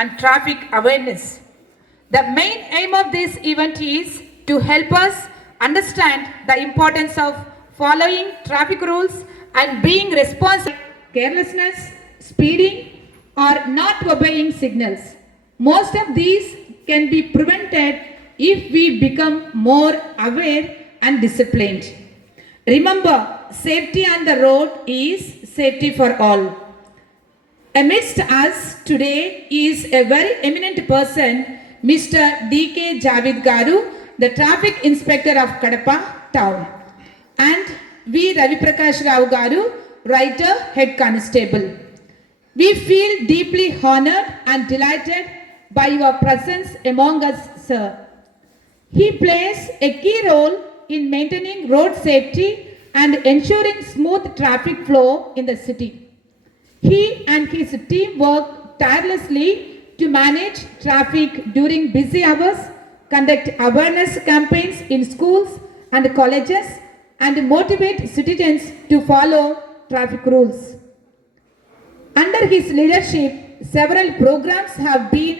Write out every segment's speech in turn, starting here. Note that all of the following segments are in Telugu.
and traffic awareness. The main aim of this event is to help us understand the importance of following traffic rules and being responsible. Carelessness, speeding, or not obeying signals. Most of these can be prevented if we become more aware and disciplined. Remember, safety on the road is safety for all. Amidst us today is a very eminent person, Mr. D.K. Javid Garu, the Traffic Inspector of Kadapa Town, and V. Ravi Prakash Rao Garu, Writer, Head Constable. We feel deeply honored and delighted by your presence among us, sir. He plays a key role in maintaining road safety and ensuring smooth traffic flow in the city. He and his team work tirelessly to manage traffic during busy hours, conduct awareness campaigns in schools and colleges, and motivate citizens to follow traffic rules. Under his leadership, several programs have been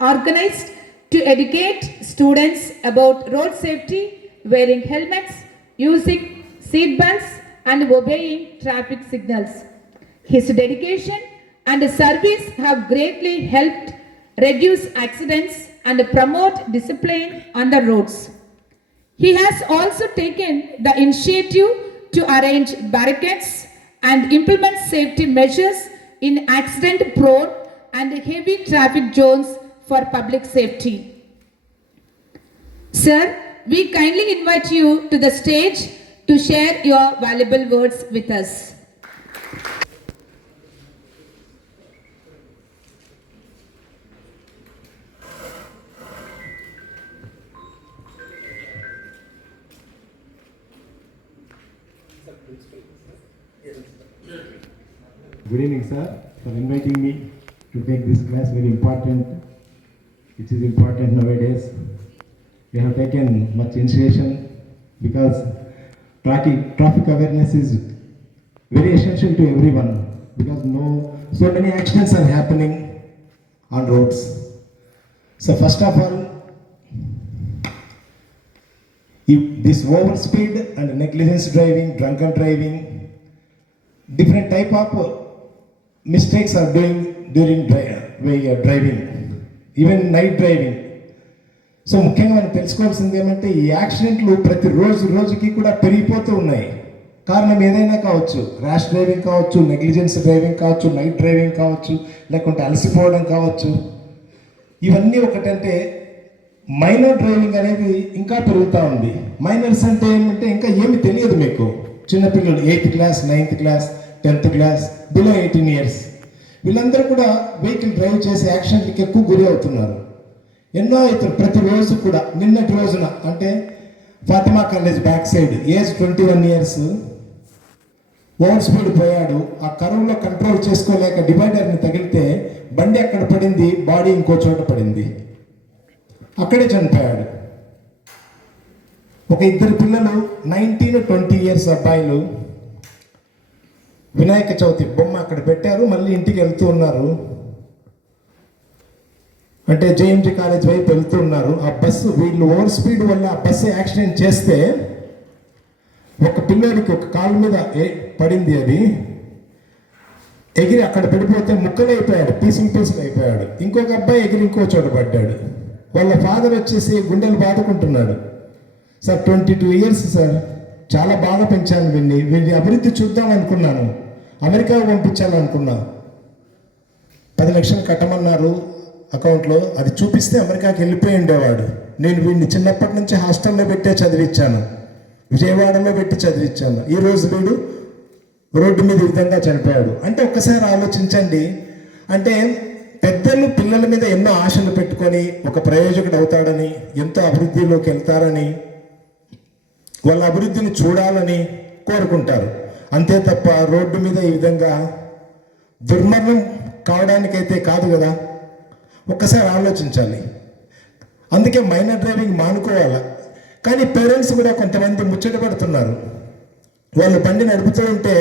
organized to educate students about road safety, wearing helmets, using seat belts, and obeying traffic signals. His dedication and service have greatly helped reduce accidents and promote discipline on the roads. He has also taken the initiative to arrange barricades and implement safety measures in accident-prone and heavy traffic zones for public safety. Sir, we kindly invite you to the stage to share your valuable words with us. Good evening, sir, for inviting me to take this class. Very important. It is important nowadays. We have taken much initiation because traffic awareness is very essential to everyone because so many accidents are happening on roads. So first of all, if this overspeed and negligence driving, drunken driving, different type of mistakes are doing during driving, even night driving. So ముఖ్యంగా మనం తెలుసుకోవాల్సింది ఏమంటే ఈ యాక్సిడెంట్లు ప్రతి రోజుకి కూడా పెరిగిపోతూ ఉన్నాయి. కారణం ఏదైనా కావచ్చు, ర్యాష్ డ్రైవింగ్ కావచ్చు, నెగ్లిజెన్స్ డ్రైవింగ్ కావచ్చు, నైట్ డ్రైవింగ్ కావచ్చు, లేకుంటే అలసిపోవడం కావచ్చు. ఇవన్నీ ఒకటంటే మైనర్ డ్రైవింగ్ అనేది ఇంకా పెరుగుతూ ఉంది. మైనర్స్ అంటే ఏమంటే ఇంకా ఏమి తెలియదు మీకు, చిన్నపిల్లలు 8th class, 9th class, 10th class, below 18 years వీళ్ళందరూ కూడా వెహికల్ డ్రైవ్ చేసి యాక్సిడెంట్కి ఎక్కువ గురి అవుతున్నారు. ఎన్నో అవుతారు ప్రతిరోజు కూడా. నిన్నటి రోజున అంటే Fatima college back side age 21 years over speed పోయాడు. ఆ కరువులో కంట్రోల్ చేసుకోలేక డివైడర్ని తగిలితే బండి అక్కడ పడింది, బాడీ ఇంకో చోట పడింది, అక్కడే చనిపోయాడు. ఒక 2 పిల్లలు 19-20 years అబ్బాయిలు వినాయక చవితి బొమ్మ అక్కడ పెట్టారు, మళ్ళీ ఇంటికి వెళ్తూ ఉన్నారు. అంటే జేఎంజీ కాలేజ్ వైపు వెళ్తూ ఉన్నారు. ఆ బస్సు వీళ్ళు ఓవర్ స్పీడ్ వల్ల ఆ బస్సు యాక్సిడెంట్ చేస్తే ఒక పిల్లోడికి ఒక కాలు మీద పడింది, అది ఎగిరి అక్కడ పడిపోతే ముక్కలు అయిపోయాడు, పీసులు అయిపోయాడు. ఇంకొక అబ్బాయి ఎగిరి ఇంకో చోట పడ్డాడు. వాళ్ళ ఫాదర్ వచ్చేసి గుండెలు బాదుకుంటున్నాడు. సార్ 22 years సార్, చాలా బాగా పెంచాను వీడిని అభివృద్ధి చూద్దాం అనుకున్నాను, అమెరికాకు పంపించాలనుకున్నా. 10 లక్షలు కట్టమన్నారు అకౌంట్లో, అది చూపిస్తే అమెరికాకి వెళ్ళిపోయి ఉండేవాడు. నేను వీడిని చిన్నప్పటి నుంచి హాస్టల్లో పెట్టే చదివించాను, విజయవాడలో పెట్టి చదివించాను. ఈరోజు వీడు రోడ్డు మీద విధంగా చనిపోయాడు. అంటే ఒక్కసారి ఆలోచించండి. అంటే పెద్దలు పిల్లల మీద ఎన్నో ఆశలు పెట్టుకొని ఒక ప్రయోజకుడు అవుతాడని, ఎంతో అభివృద్ధిలోకి వెళ్తారని, వాళ్ళ అభివృద్ధిని చూడాలని కోరుకుంటారు. అంతే తప్ప రోడ్డు మీద ఈ విధంగా దుర్మరణం కావడానికైతే కాదు కదా. ఒక్కసారి ఆలోచించాలి. అందుకే మైనర్ డ్రైవింగ్ మానుకోవాలి. కానీ పేరెంట్స్ కూడా కొంతమంది ముచ్చట పడుతున్నారు. వాళ్ళు బండి నడుపుతూ ఉంటే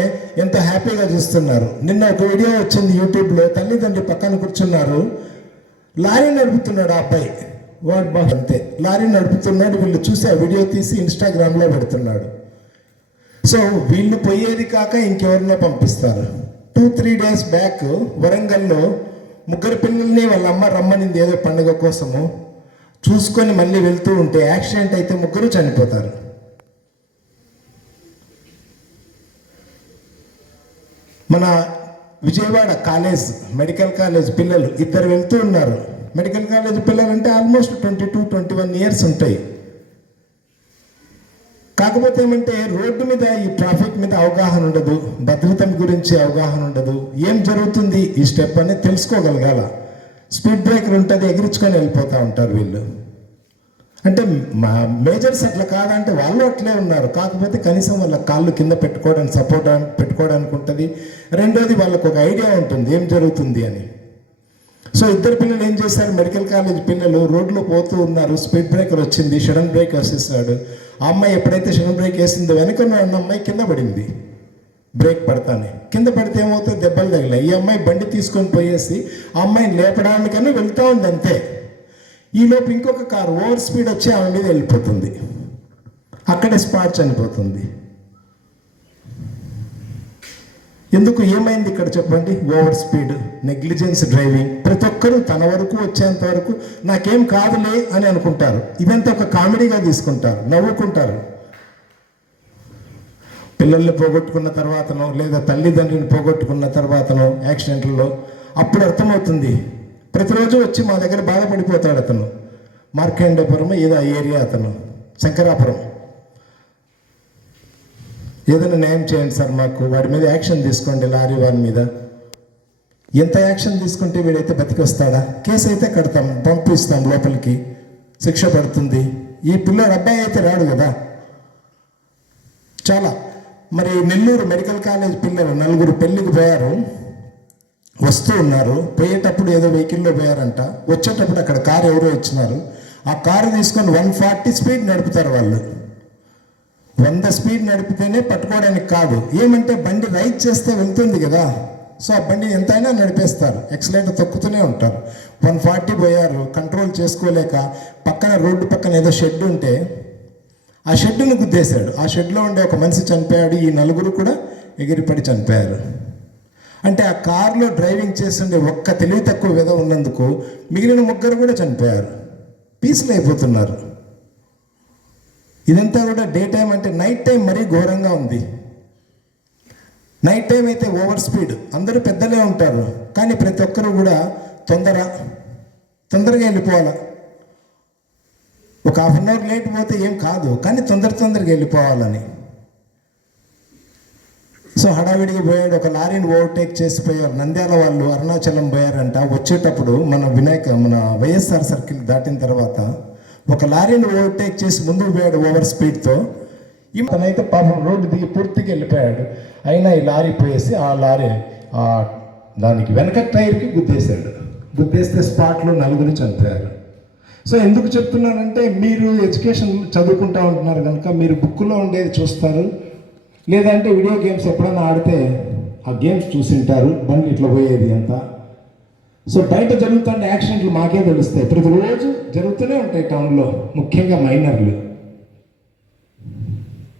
ఎంతో హ్యాపీగా చూస్తున్నారు. నిన్న ఒక వీడియో వచ్చింది యూట్యూబ్లో, తల్లిదండ్రులు పక్కన కూర్చున్నారు, లారీ నడుపుతున్నాడు ఆ అబ్బాయి, వాడు బాగా అంతే, లారీ నడుపుతున్నాడు. వీళ్ళు చూసి ఆ వీడియో తీసి ఇన్స్టాగ్రామ్లో పెడుతున్నాడు. సో వీళ్ళు పోయేది కాక ఇంకెవరినో పంపిస్తారు. 2-3 days బ్యాక్ వరంగల్లో 3 పిల్లల్ని వాళ్ళ అమ్మ రమ్మనింది ఏదో పండుగ కోసము, చూసుకొని మళ్ళీ వెళ్తూ ఉంటే యాక్సిడెంట్ అయితే 3 చనిపోతారు. మన విజయవాడ కాలేజ్, మెడికల్ కాలేజ్ పిల్లలు 2 వెళ్తూ ఉన్నారు. మెడికల్ కాలేజ్ పిల్లలు అంటే ఆల్మోస్ట్ 22-21 years ఉంటాయి. కాకపోతే ఏమంటే రోడ్డు మీద ఈ ట్రాఫిక్ మీద అవగాహన ఉండదు, భద్రత గురించి అవగాహన ఉండదు, ఏం జరుగుతుంది ఈ స్టెప్ అనేది తెలుసుకోగలగాల. స్పీడ్ బ్రేకర్ ఉంటుంది, ఎగిరించుకొని వెళ్ళిపోతూ ఉంటారు వీళ్ళు. అంటే మా మేజర్స్ అట్లా కాదంటే వాళ్ళు అట్లే ఉన్నారు. కాకపోతే కనీసం వాళ్ళ కాళ్ళు కింద పెట్టుకోవడానికి సపోర్ట్ పెట్టుకోవడానికి ఉంటుంది. రెండోది వాళ్ళకు ఒక ఐడియా ఉంటుంది ఏం జరుగుతుంది అని. సో 2 పిల్లలు ఏం చేశారు, మెడికల్ కాలేజ్ పిల్లలు రోడ్లో పోతూ ఉన్నారు, స్పీడ్ బ్రేకర్ వచ్చింది, సడన్ బ్రేక్ వేసేసాడు. ఆ అమ్మాయి ఎప్పుడైతే సడన్ బ్రేక్ వేసిందో వెనక ఉన్న అమ్మాయి కింద పడింది. బ్రేక్ పడతానే కింద పడితే ఏమవుతుంది, దెబ్బలు తగిలాయి. ఈ అమ్మాయి బండి తీసుకొని పోయేసి ఆ అమ్మాయిని లేపడానికని వెళ్తూ ఉంది అంతే. ఈలోపు ఇంకొక కారు ఓవర్ స్పీడ్ వచ్చి ఆమె మీద వెళ్ళిపోతుంది, అక్కడే స్పాట్ చనిపోతుంది. ఎందుకు, ఏమైంది ఇక్కడ చెప్పండి? Over speed, negligence driving. ప్రతి ఒక్కరూ తన వరకు వచ్చేంత వరకు నాకేం కాదులే అని అనుకుంటారు. ఇదంతా ఒక కామెడీగా తీసుకుంటారు, నవ్వుకుంటారు. పిల్లల్ని పోగొట్టుకున్న తర్వాతనో లేదా తల్లిదండ్రిని పోగొట్టుకున్న తర్వాతనో యాక్సిడెంట్లలో అప్పుడు అర్థమవుతుంది. ప్రతిరోజు వచ్చి మా దగ్గర బాధపడిపోతాడు అతను. మార్కండేపురం ఏదో ఏరియా, అతను శంకరాపురం. ఏదైనా న్యాయం చేయండి సార్ మాకు, వాడి మీద యాక్షన్ తీసుకోండి, లారీ వాడి మీద. ఎంత యాక్షన్ తీసుకుంటే వీడైతే బతికొస్తాడా? కేసు అయితే కడతాం, పంపిస్తాం లోపలికి, శిక్ష పడుతుంది. ఈ పిల్లడు అబ్బాయి అయితే రాడు కదా. చాలా మరి నెల్లూరు మెడికల్ కాలేజ్ పిల్లలు 4 పెళ్ళికి పోయారు, వస్తూ ఉన్నారు. పోయేటప్పుడు ఏదో వెహికల్లో పోయారంట, వచ్చేటప్పుడు అక్కడ కారు ఎవరో ఇచ్చినారు. ఆ కారు తీసుకొని 140 స్పీడ్ నడుపుతారు వాళ్ళు. 100 స్పీడ్ నడిపితేనే పట్టుకోవడానికి కాదు, ఏమంటే బండి రైడ్ చేస్తే వెళ్తుంది కదా. సో ఆ బండి ఎంతైనా నడిపేస్తారు, ఎక్సలెంట్ తొక్కుతూనే ఉంటారు. 140 పోయారు, కంట్రోల్ చేసుకోలేక పక్కన రోడ్డు పక్కన ఏదో షెడ్ ఉంటే ఆ షెడ్డును గుద్దేశాడు. ఆ షెడ్లో ఉండే ఒక మనిషి చనిపోయాడు, ఈ 4 కూడా ఎగిరిపడి చనిపోయారు. అంటే ఆ కారులో డ్రైవింగ్ చేస్తుండే ఒక్క తెలివి తక్కువ విధ ఉన్నందుకు మిగిలిన 3 కూడా చనిపోయారు, పీసులు అయిపోతున్నారు. ఇదంతా కూడా డే టైం. అంటే నైట్ టైం మరీ ఘోరంగా ఉంది. నైట్ టైం అయితే ఓవర్ స్పీడ్, అందరూ పెద్దలే ఉంటారు కానీ ప్రతి ఒక్కరు కూడా తొందరగా వెళ్ళిపోవాలి. ఒక 1/2 hour లేట్ పోతే ఏం కాదు, కానీ తొందరగా వెళ్ళిపోవాలని. సో హడావిడిగా పోయాడు. ఒక లారీని ఓవర్టేక్ చేసిపోయారు. నంద్యాల వాళ్ళు అరుణాచలం పోయారంట. వచ్చేటప్పుడు మన వైఎస్ఆర్ సర్కిల్ దాటిన తర్వాత ఒక లారీని ఓవర్టేక్ చేసి ముందుకు పోయాడు ఓవర్ స్పీడ్తో. ఇతనైతే పాపం రోడ్డు దిగి పూర్తిగా వెళ్ళిపోయాడు. అయినా ఈ లారీ పోయేసి ఆ లారీ దానికి వెనక టైర్కి గుద్దేశాడు. గుద్దేస్తే స్పాట్లో 4 చనిపోయారు. సో ఎందుకు చెప్తున్నానంటే, మీరు ఎడ్యుకేషన్ చదువుకుంటూ ఉంటున్నారు కనుక మీరు బుక్లో ఉండేది చూస్తారు, లేదంటే వీడియో గేమ్స్ ఎప్పుడైనా ఆడితే ఆ గేమ్స్ చూసింటారు, బండి ఇట్లా పోయేది అంతా. సో బయట జరుగుతున్న యాక్సిడెంట్లు మాకే తెలుస్తాయి, ప్రతిరోజు జరుగుతూనే ఉంటాయి టౌన్లో, ముఖ్యంగా మైనర్లు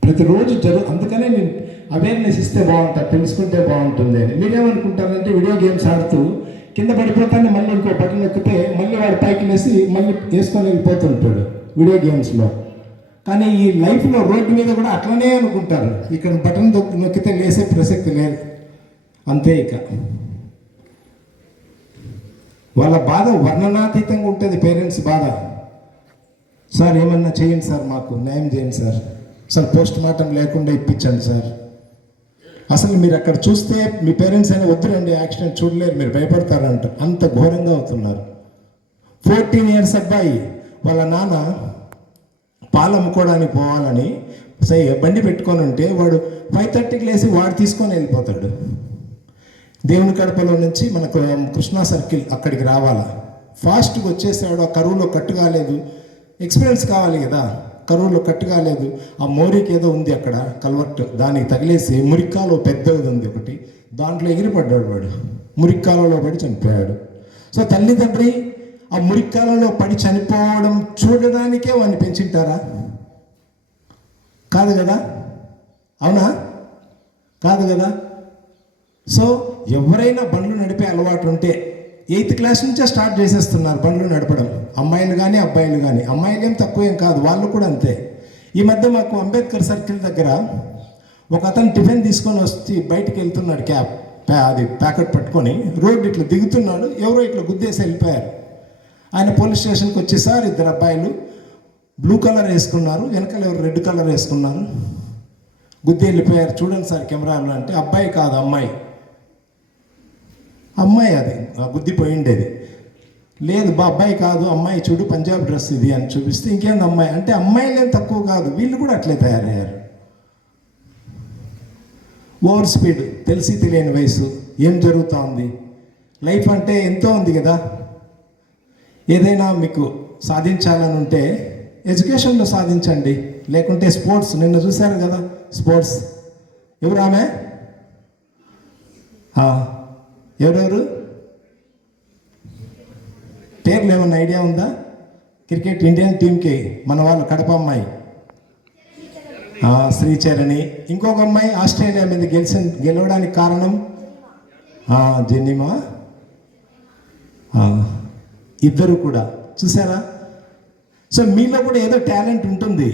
ప్రతిరోజు అందుకనే నేను అవేర్నెస్ ఇస్తే బాగుంటుంది, తెలుసుకుంటే బాగుంటుంది అని. మీరేమనుకుంటారంటే వీడియో గేమ్స్ ఆడుతూ కింద పడిపోతానే మళ్ళీ ఇంకో బటన్ నొక్కితే మళ్ళీ వాడు పైకి లేసి మళ్ళీ వేసుకొని వెళ్ళిపోతుంటాడు వీడియో గేమ్స్లో. కానీ ఈ లైఫ్లో రోడ్డు మీద కూడా అట్లనే అనుకుంటారు, ఇక్కడ బటన్ నొక్కితే లేసే ప్రసక్తి లేదు, అంతే. ఇక వాళ్ళ బాధ వర్ణనాతీతంగా ఉంటుంది, పేరెంట్స్ బాధ. సార్ ఏమన్నా చేయండి సార్, మాకు న్యాయం చేయండి సార్, పోస్ట్ మార్టం లేకుండా ఇప్పించండి సార్. అసలు మీరు అక్కడ చూస్తే మీ పేరెంట్స్ అయినా వద్దురండి, యాక్సిడెంట్ చూడలేరు, మీరు భయపడతారంట, అంత ఘోరంగా అవుతున్నారు. 14 years అబ్బాయి వాళ్ళ నాన్న పాలు అమ్ముకోవడానికి పోవాలని బండి పెట్టుకొని ఉంటే వాడు 5:30కి లేసి వాడు తీసుకొని వెళ్ళిపోతాడు. దేవుని కడపలో నుంచి మనకు కృష్ణా సర్కిల్ అక్కడికి రావాలా, ఫాస్ట్గా వచ్చేసాడు. ఆ కరువులో కట్టు కాలేదు, ఎక్స్పీరియన్స్ కావాలి కదా, కరువులో కట్టు కాలేదు. ఆ మోరికి ఏదో ఉంది అక్కడ కల్వర్ట్, దానికి తగిలేసి మురిక్కాలో పెద్దది ఉంది ఒకటి, దాంట్లో ఎగిరిపడ్డాడు వాడు, మురిక్కాలలో పడి చనిపోయాడు. సో తల్లిదండ్రి ఆ మురికాలలో పడి చనిపోవడం చూడడానికే వాడిని పెంచింటారా? కాదు కదా, అవునా? కాదు కదా. సో ఎవరైనా బండ్లు నడిపే అలవాటు ఉంటే 8th క్లాస్ నుంచే స్టార్ట్ చేసేస్తున్నారు బండ్లు నడపడం, అమ్మాయిలు కానీ అబ్బాయిలు కానీ. అమ్మాయిలు ఏం తక్కువేం కాదు, వాళ్ళు కూడా అంతే. ఈ మధ్య మాకు అంబేద్కర్ సర్కిల్ దగ్గర ఒక అతను టిఫిన్ తీసుకొని వచ్చి బయటికి వెళ్తున్నాడు, అది ప్యాకెట్ పట్టుకొని రోడ్డు ఇట్లా దిగుతున్నాడు, ఎవరో ఇట్లా గుద్దేసి వెళ్ళిపోయారు. ఆయన పోలీస్ స్టేషన్కి వచ్చేసారి 2 అబ్బాయిలు బ్లూ కలర్ వేసుకున్నారు, వెనకాల ఎవరు రెడ్ కలర్ వేసుకున్నారు, గుద్ది వెళ్ళిపోయారు. చూడండి సార్ కెమెరాలో అంటే అబ్బాయి కాదు అమ్మాయి, అమ్మాయి అది గుద్దిపోయిండేది. లేదు అబ్బాయి కాదు అమ్మాయి, చూడు పంజాబ్ డ్రెస్ ఇది అని చూపిస్తే ఇంకేంది అమ్మాయి అంటే, అమ్మాయిలేం తక్కువ కాదు, వీళ్ళు కూడా అట్లే తయారయ్యారు. ఓవర్ స్పీడ్, తెలిసి తెలియని వయసు, ఏం జరుగుతూ ఉంది. లైఫ్ అంటే ఎంతో ఉంది కదా. ఏదైనా మీకు సాధించాలని ఉంటే ఎడ్యుకేషన్లో సాధించండి, లేకుంటే స్పోర్ట్స్. నిన్న చూశారు కదా స్పోర్ట్స్, ఎవరు ఆమె, ఎవరెవరు పేర్లు ఏమన్నా ఐడియా ఉందా? క్రికెట్ ఇండియన్ టీంకి మన వాళ్ళు కడప అమ్మాయి శ్రీచరణి, ఇంకొక అమ్మాయి ఆస్ట్రేలియా మీద గెలవడానికి కారణం జెన్నిమా. ఇద్దరు కూడా చూసారా. సో మీలో కూడా ఏదో టాలెంట్ ఉంటుంది,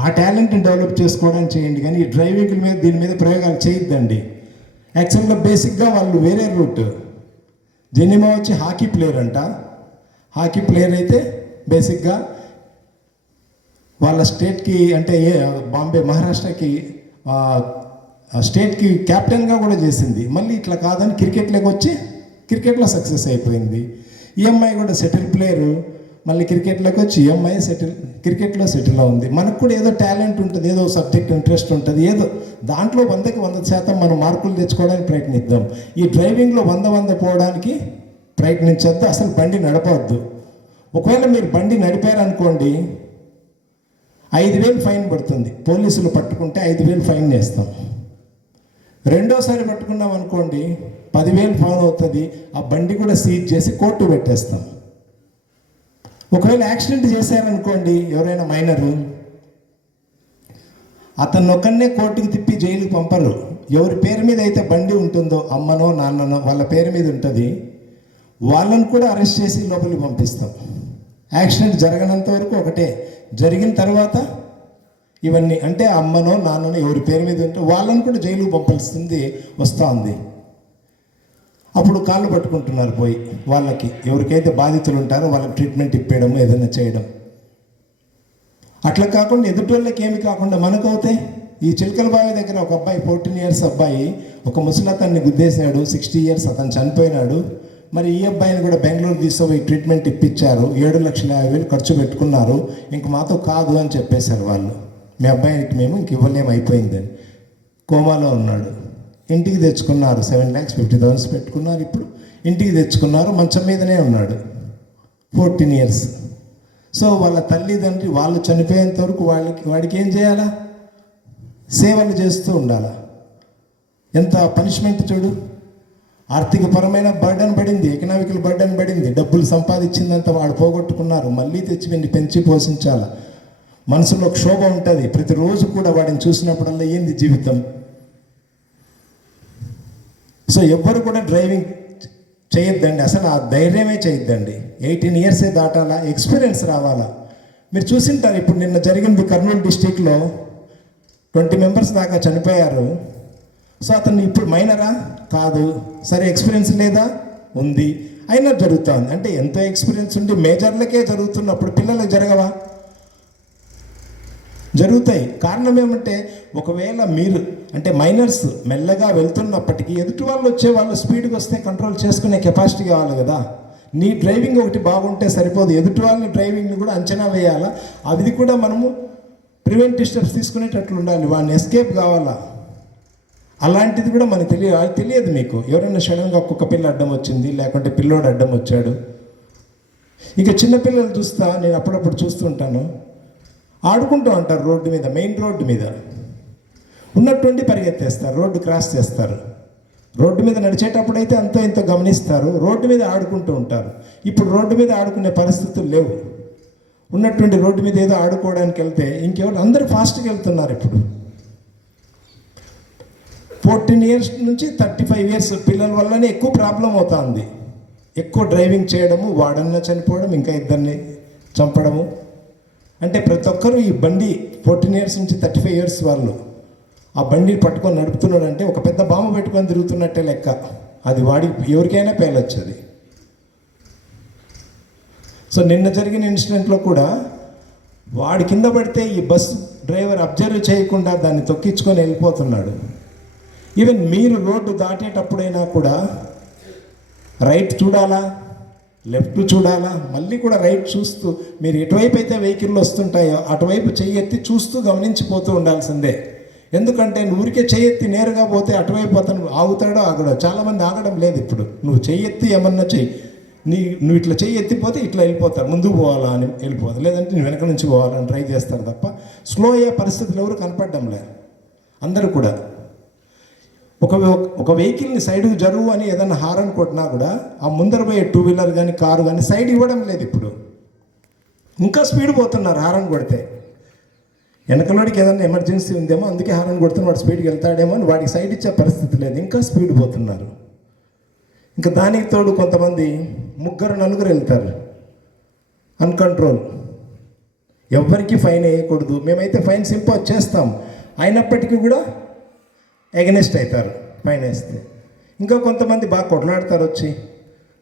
ఆ టాలెంట్ని డెవలప్ చేసుకోవడానికి చేయండి, కానీ ఈ డ్రైవింగ్ మీద దీని మీద ప్రయోగాలు చేయొద్దండి. యాక్చువల్గా బేసిక్గా వాళ్ళు వేరే రూట్. జెన్నిమా వచ్చి హాకీ ప్లేయర్ అంట. హాకీ ప్లేయర్ అయితే బేసిక్గా వాళ్ళ స్టేట్కి అంటే బాంబే మహారాష్ట్రకి స్టేట్కి క్యాప్టెన్గా కూడా చేసింది. మళ్ళీ ఇట్లా కాదని క్రికెట్లోకి వచ్చి క్రికెట్లో సక్సెస్ అయిపోయింది. ఈ అమ్మాయి కూడా సెటిల్ ప్లేయరు, మళ్ళీ క్రికెట్లోకి వచ్చి ఈ అమ్మాయి క్రికెట్లో సెటిల్ అవుంది. మనకు కూడా ఏదో టాలెంట్ ఉంటుంది, ఏదో సబ్జెక్ట్ ఇంట్రెస్ట్ ఉంటుంది, ఏదో దాంట్లో 100కి 100% మనం మార్కులు తెచ్చుకోవడానికి ప్రయత్నిద్దాం. ఈ డ్రైవింగ్లో 100 పోవడానికి ప్రయత్నించొద్దు, అసలు బండి నడపవద్దు. ఒకవేళ మీరు బండి నడిపారనుకోండి 5,000 ఫైన్ పడుతుంది, పోలీసులు పట్టుకుంటే 5,000 ఫైన్ వేస్తాం. రెండోసారి పట్టుకున్నాం అనుకోండి 10,000 ఫైన్ అవుతుంది, ఆ బండి కూడా సీజ్ చేసి కోర్టు పెట్టేస్తాం. ఒకవేళ యాక్సిడెంట్ చేశారనుకోండి ఎవరైనా మైనరు, అతను ఒక్కనే కోర్టుకు తిప్పి జైలుకి పంపరు. ఎవరి పేరు మీద అయితే బండి ఉంటుందో, అమ్మనో నాన్ననో వాళ్ళ పేరు మీద ఉంటుంది, వాళ్ళను కూడా అరెస్ట్ చేసి లోపలికి పంపిస్తాం. యాక్సిడెంట్ జరగనంత వరకు ఒకటే, జరిగిన తర్వాత ఇవన్నీ అంటే అమ్మనో నాన్ననో ఎవరి పేరు మీద ఉంటే వాళ్ళని కూడా జైలుకు పంపాల్సింది వస్తూ ఉంది. అప్పుడు కాళ్ళు పట్టుకుంటున్నారు పోయి వాళ్ళకి, ఎవరికైతే బాధితులు ఉంటారో వాళ్ళకి ట్రీట్మెంట్ ఇప్పేయడం, ఏదైనా చేయడం. అట్లా కాకుండా ఎదుటి వాళ్ళకి ఏమి కాకుండా మనకు అవుతాయి. ఈ చిలకల బావి దగ్గర ఒక అబ్బాయి 14 years అబ్బాయి ఒక ముసలతన్ని గుద్దేశాడు, 60 years అతను చనిపోయినాడు. మరి ఈ అబ్బాయిని కూడా బెంగళూరు తీసుకుపోయి ట్రీట్మెంట్ ఇప్పించారు, 7,50,000 ఖర్చు పెట్టుకున్నారు. ఇంక మాతో కాదు అని చెప్పేశారు వాళ్ళు, మీ అబ్బాయికి మేము ఇంక ఇవ్వలేము అయిపోయిందని. కోమాలో ఉన్నాడు. ఇంటికి తెచ్చుకున్నారు, 7,50,000 పెట్టుకున్నారు. ఇప్పుడు ఇంటికి తెచ్చుకున్నారు, మంచం మీదనే ఉన్నాడు 14 years. సో వాళ్ళ తల్లిదండ్రి వాళ్ళు చనిపోయేంత వరకు వాడికి ఏం చేయాలా? సేవలు చేస్తూ ఉండాలా. ఎంత పనిష్మెంట్ చూడు. ఆర్థికపరమైన బర్డన్ పడింది, ఎకనామికల్ బర్డన్ పడింది, డబ్బులు సంపాదించిందంత వాడు పోగొట్టుకున్నారు, మళ్ళీ తెచ్చి వీడిని పెంచి పోషించాల. మనసులో క్షోభ ఉంటుంది ప్రతిరోజు కూడా వాడిని చూసినప్పుడల్లా, ఏంది జీవితం. సో ఎవ్వరు కూడా డ్రైవింగ్ చేయొద్దండి, అసలు ఆ ధైర్యమే చేయొద్దండి. 18 years దాటాలా, ఎక్స్పీరియన్స్ రావాలా. మీరు చూసింటారు, ఇప్పుడు నిన్న జరిగింది కర్నూలు డిస్టిక్లో 20 members దాకా చనిపోయారు. సో అతను ఇప్పుడు మైనరా? కాదు. సరే ఎక్స్పీరియన్స్ లేదా? ఉంది. అయినా జరుగుతుంది. అంటే ఎంతో ఎక్స్పీరియన్స్ ఉండి మేజర్లకే జరుగుతున్నప్పుడు పిల్లలకు జరగవా? జరుగుతాయి. కారణం ఏమంటే, ఒకవేళ మీరు అంటే మైనర్స్ మెల్లగా వెళ్తున్నప్పటికీ ఎదుటి వాళ్ళు వచ్చే వాళ్ళు స్పీడ్గా వస్తే కంట్రోల్ చేసుకునే కెపాసిటీ కావాలి కదా. నీ డ్రైవింగ్ ఒకటి బాగుంటే సరిపోదు, ఎదుటి వాళ్ళ డ్రైవింగ్ని కూడా అంచనా వేయాలా. అది కూడా మనము ప్రివెంటివ్ స్టెప్స్ తీసుకునేటట్లు ఉండాలి. వాడిని ఎస్కేప్ కావాలా. అలాంటిది కూడా మనకు తెలియదు. మీకు ఎవరైనా సడన్గా ఒక్కొక్క పిల్ల అడ్డం వచ్చింది, లేకుంటే పిల్లోడు అడ్డం వచ్చాడు. ఇక చిన్నపిల్లలు చూస్తా నేను అప్పుడప్పుడు చూస్తుంటాను, ఆడుకుంటూ ఉంటారు రోడ్డు మీద, మెయిన్ రోడ్డు మీద ఉన్నట్టుండి పరిగెత్తేస్తారు, రోడ్డు క్రాస్ చేస్తారు. రోడ్డు మీద నడిచేటప్పుడు అయితే అంతో ఇంతో గమనిస్తారు, రోడ్డు మీద ఆడుకుంటూ ఉంటారు. ఇప్పుడు రోడ్డు మీద ఆడుకునే పరిస్థితులు లేవు. ఉన్నటువంటి రోడ్డు మీద ఏదో ఆడుకోవడానికి వెళ్తే ఇంకెవరు అందరూ ఫాస్ట్గా వెళ్తున్నారు. ఇప్పుడు 14 ఇయర్స్ నుంచి 35 ఇయర్స్ పిల్లల వల్లనే ఎక్కువ ప్రాబ్లం అవుతుంది. ఎక్కువ డ్రైవింగ్ చేయడము, వాడన్నా చనిపోవడం, ఇంకా ఇద్దరిని చంపడము. అంటే ప్రతి ఒక్కరూ ఈ బండి 14 ఇయర్స్ నుంచి 35 ఇయర్స్ వాళ్ళు ఆ బండి పట్టుకొని నడుపుతున్నాడు అంటే ఒక పెద్ద బాంబు పెట్టుకొని తిరుగుతున్నట్టే లెక్క. అది ఎవరికైనా పేలొచ్చు అది. సో నిన్న జరిగిన ఇన్సిడెంట్లో కూడా వాడి కింద పడితే ఈ బస్సు డ్రైవర్ అబ్జర్వ్ చేయకుండా దాన్ని తొక్కించుకొని వెళ్ళిపోతున్నాడు. ఈవెన్ మీరు రోడ్డు దాటేటప్పుడైనా కూడా రైట్ చూడాలా, లెఫ్ట్ చూడాలా, మళ్ళీ కూడా రైట్ చూస్తూ మీరు ఎటువైపు అయితే వెహికల్ వస్తుంటాయో అటువైపు చెయ్యెత్తి చూస్తూ గమనించిపోతూ ఉండాల్సిందే. ఎందుకంటే ఊరికే చెయ్యెత్తి నేరుగా పోతే అటువైపు అతను ఆగుతాడో ఆగడో. చాలామంది ఆగడం లేదు. ఇప్పుడు నువ్వు చెయ్యెత్తి ఏమన్నా చెయ్యి, నువ్వు ఇట్లా చెయ్యి ఎత్తిపోతే ఇట్లా వెళ్ళిపోతారు, ముందుకు పోవాలా అని వెళ్ళిపోతారు, లేదంటే నువ్వు వెనక నుంచి పోవాలని ట్రై చేస్తారు తప్ప స్లో అయ్యే పరిస్థితులు ఎవరు కనపడడం లేదు. అందరూ కూడా ఒక వెహికల్ని సైడ్కి జరుగు అని ఏదైనా హారన్ కొట్టినా కూడా ఆ ముందర పోయే 2 వీలర్ కానీ కారు కానీ సైడ్ ఇవ్వడం లేదు. ఇప్పుడు ఇంకా స్పీడ్ పోతున్నారు హారన్ కొడితే. వెనకలోడికి ఏదైనా ఎమర్జెన్సీ ఉందేమో అందుకే హారన్ కొడుతున్న వాడు స్పీడ్కి వెళ్తాడేమో అని వాడికి సైడ్ ఇచ్చే పరిస్థితి లేదు, ఇంకా స్పీడ్ పోతున్నారు. ఇంకా దానికి తోడు కొంతమంది 3-4 వెళ్తారు అన్కంట్రోల్. ఎవ్వరికి ఫైన్ వేయకూడదు. మేమైతే ఫైన్స్ ఇంపోజ్ చేస్తాం, అయినప్పటికీ కూడా ఎగనెస్ట్ అవుతారు ఫైన్ వేస్తే. ఇంకా కొంతమంది బాగా కొట్లాడతారు వచ్చి,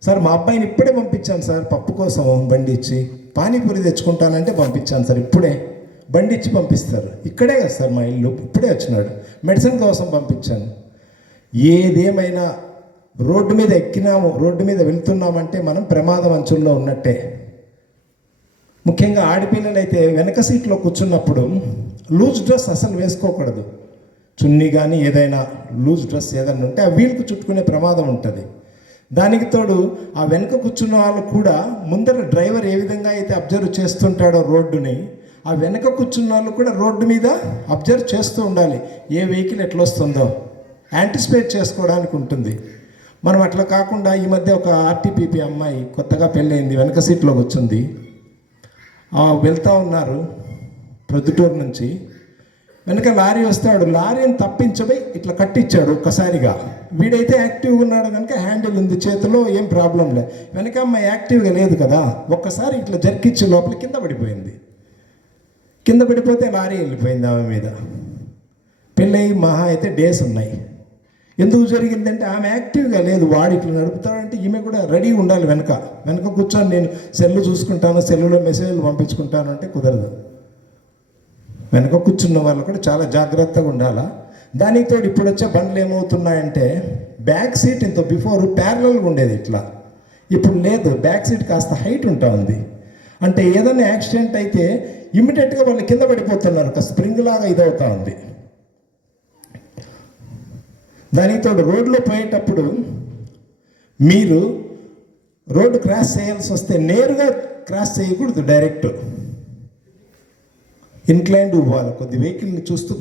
సార్ మా అబ్బాయిని ఇప్పుడే పంపించాను సార్ పప్పు కోసం బండి ఇచ్చి, పానీపూరి తెచ్చుకుంటానంటే పంపించాను సార్, ఇప్పుడే బండి ఇచ్చి పంపిస్తారు. ఇక్కడే కదా సార్ మా ఇల్లు, ఇప్పుడే వచ్చినాడు, మెడిసిన్ కోసం పంపించాను. ఏదేమైనా రోడ్డు మీద ఎక్కినాము, రోడ్డు మీద వెళ్తున్నామంటే మనం ప్రమాదం అంచుల్లో ఉన్నట్టే. ముఖ్యంగా ఆడపిల్లలు అయితే వెనక సీట్లో కూర్చున్నప్పుడు లూజ్ డ్రెస్ అసలు వేసుకోకూడదు. చున్నీ కానీ ఏదైనా లూజ్ డ్రెస్ ఏదైనా ఉంటే ఆ వీల్కు చుట్టుకునే ప్రమాదం ఉంటుంది. దానికి తోడు ఆ వెనక కూర్చున్న వాళ్ళు కూడా ముందర డ్రైవర్ ఏ విధంగా అయితే అబ్జర్వ్ చేస్తుంటాడో రోడ్డుని, ఆ వెనక కూర్చున్న వాళ్ళు కూడా రోడ్డు మీద అబ్జర్వ్ చేస్తూ ఉండాలి. ఏ వెహికల్ ఎట్లా వస్తుందో యాంటిసిపేట్ చేసుకోవడానికి ఉంటుంది. మనం అట్లా కాకుండా ఈ మధ్య ఒక ఆర్టీపీపీ అమ్మాయి కొత్తగా పెళ్ళయింది, వెనక సీట్లో కూర్చుంది. వెళ్తూ ఉన్నారు ప్రొద్దుటూరు నుంచి, వెనక లారీ వస్తాడు, లారీని తప్పించబోయి ఇట్లా కట్టించాడు ఒక్కసారిగా. వీడైతే యాక్టివ్గా ఉన్నాడు కనుక హ్యాండిల్ ఉంది చేతిలో, ఏం ప్రాబ్లం లేదు. వెనక అమ్మాయి యాక్టివ్గా లేదు కదా, ఒక్కసారి ఇట్లా జరికిచ్చి లోపల కింద పడిపోయింది. కింద పడిపోతే లారీ వెళ్ళిపోయింది ఆమె మీద. పెళ్ళయి మహా అయితే డేస్ ఉన్నాయి. ఎందుకు జరిగిందంటే ఆమె యాక్టివ్గా లేదు, వాడు ఇట్లా నడుపుతాడంటే ఈమె కూడా రెడీ ఉండాలి. వెనక కూర్చొని నేను సెల్లు చూసుకుంటాను, సెల్లులో మెసేజ్లు పంపించుకుంటాను అంటే కుదరదు. వెనక కూర్చున్న వాళ్ళు కూడా చాలా జాగ్రత్తగా ఉండాలా. దానికి తోడు ఇప్పుడు వచ్చే బండ్లు ఏమవుతున్నాయంటే బ్యాక్ సీట్ ఇంత బిఫోర్ ప్యారలల్గా ఉండేది, ఇట్లా ఇప్పుడు లేదు, బ్యాక్ సీట్ కాస్త హైట్ ఉంటా ఉంది. అంటే ఏదైనా యాక్సిడెంట్ అయితే ఇమ్మీడియట్గా వాళ్ళు కింద పడిపోతున్నారు, ఒక స్ప్రింగ్ లాగా ఇదవుతా ఉంది. దానికి తోడు రోడ్లో పోయేటప్పుడు మీరు రోడ్డు క్రాస్ చేయాల్సి వస్తే నేరుగా క్రాస్ చేయకూడదు, డైరెక్ట్ ఇన్క్లైన్డ్ ఇవ్వాలి. కొద్ది వెహికల్ని చూస్తూ